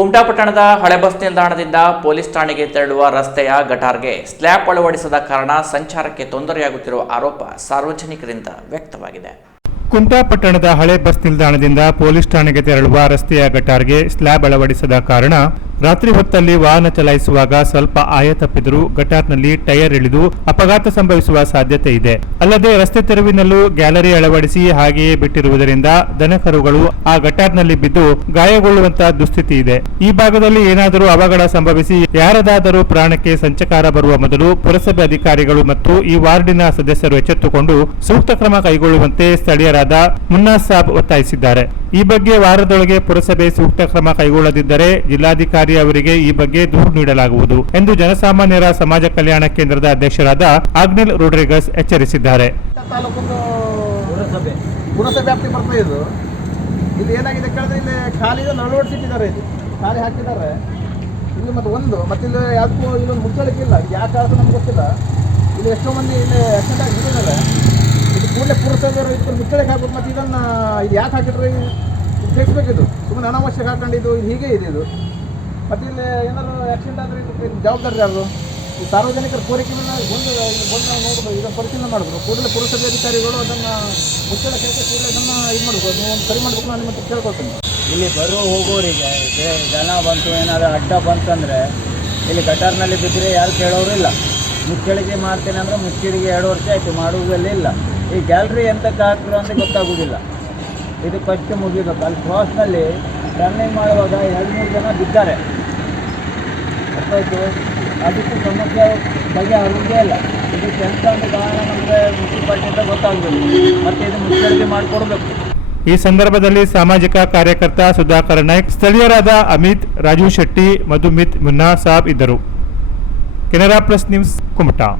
ಕುಮಟಾ ಪಟ್ಟಣದ ಹಳೆ ಬಸ್ ನಿಲ್ದಾಣದಿಂದ ಪೊಲೀಸ್ ಠಾಣೆಗೆ ತೆರಳುವ ರಸ್ತೆಯ ಗಟಾರ್ಗೆ ಸ್ಲ್ಯಾಬ್ ಅಳವಡಿಸದ ಕಾರಣ ಸಂಚಾರಕ್ಕೆ ತೊಂದರೆಯಾಗುತ್ತಿರುವ ಆರೋಪ ಸಾರ್ವಜನಿಕರಿಂದ ವ್ಯಕ್ತವಾಗಿದೆ. ಕುಮಟಾ ಪಟ್ಟಣದ ಹಳೆ ಬಸ್ ನಿಲ್ದಾಣದಿಂದ ಪೊಲೀಸ್ ಠಾಣೆಗೆ ತೆರಳುವ ರಸ್ತೆಯ ಗಟಾರ್ಗೆ ಸ್ಲ್ಯಾಬ್ ಅಳವಡಿಸದ ಕಾರಣ ರಾತ್ರಿ ಹೊತ್ತಲ್ಲಿ ವಾಹನ ಚಲಾಯಿಸುವಾಗ ಸ್ವಲ್ಪ ಆಯ ತಪ್ಪಿದರೂ ಗಟಾರ್ನಲ್ಲಿ ಟೈರ್ ಇಳಿದು ಅಪಘಾತ ಸಂಭವಿಸುವ ಸಾಧ್ಯತೆ ಇದೆ. ಅಲ್ಲದೆ ರಸ್ತೆ ತೆರವಿನಲ್ಲೂ ಗ್ಯಾಲರಿ ಅಳವಡಿಸಿ ಹಾಗೆಯೇ ಬಿಟ್ಟಿರುವುದರಿಂದ ದನಕರುಗಳು ಆ ಗಟಾರ್ನಲ್ಲಿ ಬಿದ್ದು ಗಾಯಗೊಳ್ಳುವಂತಹ ದುಸ್ಥಿತಿ ಇದೆ. ಈ ಭಾಗದಲ್ಲಿ ಏನಾದರೂ ಅವಘಡ ಸಂಭವಿಸಿ ಯಾರದಾದರೂ ಪ್ರಾಣಕ್ಕೆ ಸಂಚಕಾರ ಬರುವ ಮೊದಲು ಪುರಸಭೆ ಅಧಿಕಾರಿಗಳು ಮತ್ತು ಈ ವಾರ್ಡಿನ ಸದಸ್ಯರು ಎಚ್ಚೆತ್ತುಕೊಂಡು ಸೂಕ್ತ ಕ್ರಮ ಕೈಗೊಳ್ಳುವಂತೆ ಸ್ಥಳೀಯರಾದ ಮುನ್ನಾ ಸಾಬ್ ಒತ್ತಾಯಿಸಿದ್ದಾರೆ. ಈ ಬಗ್ಗೆ ವಾರದೊಳಗೆ ಪುರಸಭೆ ಸೂಕ್ತ ಕ್ರಮ ಕೈಗೊಳ್ಳದಿದ್ದರೆ ಜಿಲ್ಲಾಧಿಕಾರಿ ಅವರಿಗೆ ಈ ಬಗ್ಗೆ ದೂರು ನೀಡಲಾಗುವುದು ಎಂದು ಜನಸಾಮಾನ್ಯರ ಸಮಾಜ ಕಲ್ಯಾಣ ಕೇಂದ್ರದ ಅಧ್ಯಕ್ಷರಾದ ಆಗ್ನೆಲ್ ರೋಡ್ರಿಗಸ್ ಎಚ್ಚರಿಸಿದ್ದಾರೆ. ಪುರಸಭೆ ವ್ಯಾಪ್ತಿ ಬರ್ತದೆ ಇದು. ಇಲ್ಲಿ ಏನಾಗಿದೆ ಕೇಳಿದ್ರೆ ಇಲ್ಲಿ ಖಾಲಿ ಅಳವಡಿಸಿಟ್ಟಿದ್ದಾರೆ, ಇದು ಖಾಲಿ ಹಾಕಿದ್ದಾರೆ ಇಲ್ಲಿ. ಮತ್ತೆ ಇಲ್ಲಿ ಯಾಕೋ ಇಲ್ಲೊಂದು ಮುಚ್ಚಳಿಕ್ಕಿಲ್ಲ, ಯಾಕೆ ಕಾರಣ ನಮ್ಗೆ ಗೊತ್ತಿಲ್ಲ. ಇಲ್ಲಿ ಎಷ್ಟೋ ಮಂದಿ ಇಲ್ಲಿ ಆಕ್ಸಿಡೆಂಟ್ ಆಗಿದ್ದಾರೆ. ಇದು ಕೂಡಲೇ ಪುರಸಭೆಯವರು ಇದಕ್ಕೆ ಮುಚ್ಚಳಿಕೆ ಹಾಕ್ಬೇಕು. ಮತ್ತು ಇದನ್ನು ಇದು ಯಾಕೆ ಹಾಕಿದ್ರೆ ಇದು ತೆಗಿಸ್ಬೇಕಿದು, ಸುಮ್ಮನೆ ಅನಾವಶ್ಯಕ ಹಾಕೊಂಡಿದ್ದು ಇದು ಹೀಗೆ ಇದೆ ಇದು. ಮತ್ತು ಇಲ್ಲಿ ಏನಾದ್ರು ಆಕ್ಸಿಡೆಂಟ್ ಆದರೆ ಇದಕ್ಕೆ ಜವಾಬ್ದಾರಿ ಯಾರು? ಈ ಸಾರ್ವಜನಿಕರ ಕೋರಿಕೆ ಮೇಲೆ ಬಂದು ನೋಡ್ಬೋದು, ಇದನ್ನು ಪರಿಶೀಲನೆ ಮಾಡಬೇಕು. ಕೂಡಲೇ ಪುರಸಭೆ ಅಧಿಕಾರಿಗಳು ಅದನ್ನು ಮುಚ್ಚಳಿಕೆ ಹಾಕಿ ಕೂಡಲೇ ಅದನ್ನು ಇದು ಮಾಡಬೇಕು, ಅದನ್ನು ಒಂದು ಸರಿ ಮಾಡಬೇಕು. ನಾನು ನಿಮಗೆ ಕೇಳ್ಕೊಳ್ತೀನಿ. ಇಲ್ಲಿ ಬರೋ ಹೋಗೋರಿಗೆ ಜನ ಬಂತು, ಏನಾದರೂ ಅಡ್ಡ ಬಂತಂದರೆ ಇಲ್ಲಿ ಗಟಾರ್ನಲ್ಲಿ ಬಿದ್ದರೆ ಯಾರು ಕೇಳೋರು ಇಲ್ಲ. ಮುಚ್ಚಳಿಗೆ ಮಾಡ್ತೇನೆ ಅಂದರೆ ಮುಚ್ಚಳಿಗೆ 2 ವರ್ಷ ಆಯಿತು, ಮಾಡುವುದಲ್ಲೇ ಇಲ್ಲ. ಈ ಗ್ಯಾಲರಿ ಎಂತಕ್ಕೆ ಹಾಕಿದ್ರು ಅಂತ ಗೊತ್ತಾಗೋದಿಲ್ಲ. ಇದು ಫಸ್ಟ್ ಮುಗಿಬೇಕು. ಅಲ್ಲಿ ಕ್ರಾಸ್ನಲ್ಲಿ ಟರ್ನಿಂಗ್ ಮಾಡುವಾಗ 2-3 ಜನ ಬಿದ್ದಾರೆ, ಗೊತ್ತಾಯಿತು. ಅದಕ್ಕೆ ಸಮಸ್ಯೆ ಬಗೆಹರಿದೇ ಇಲ್ಲ. ಇದು ಕೆಲಸ ಒಂದು ಕಾರಣ ನಮಗೆ ಮುನ್ಸಿಪಾಲ್ಟಿಯಿಂದ ಗೊತ್ತಾಗಬೇಕು. ಮತ್ತು ಇದು ಮುಚ್ಚಳಿಗೆ ಮಾಡಿಕೊಡ್ಬೇಕು. ಈ ಸಂದರ್ಭದಲ್ಲಿ ಸಾಮಾಜಿಕ ಕಾರ್ಯಕರ್ತ ಸುಧಾಕರ್ ನಾಯ್ಕ್, ಸ್ಥಳೀಯರಾದ ಅಮಿತ್, ರಾಜು ಶೆಟ್ಟಿ, ಮಧುಮಿತ್, ಮುನ್ನಾ ಸಾಬ್ ಇದ್ದರು. Canara plus news, Kumta.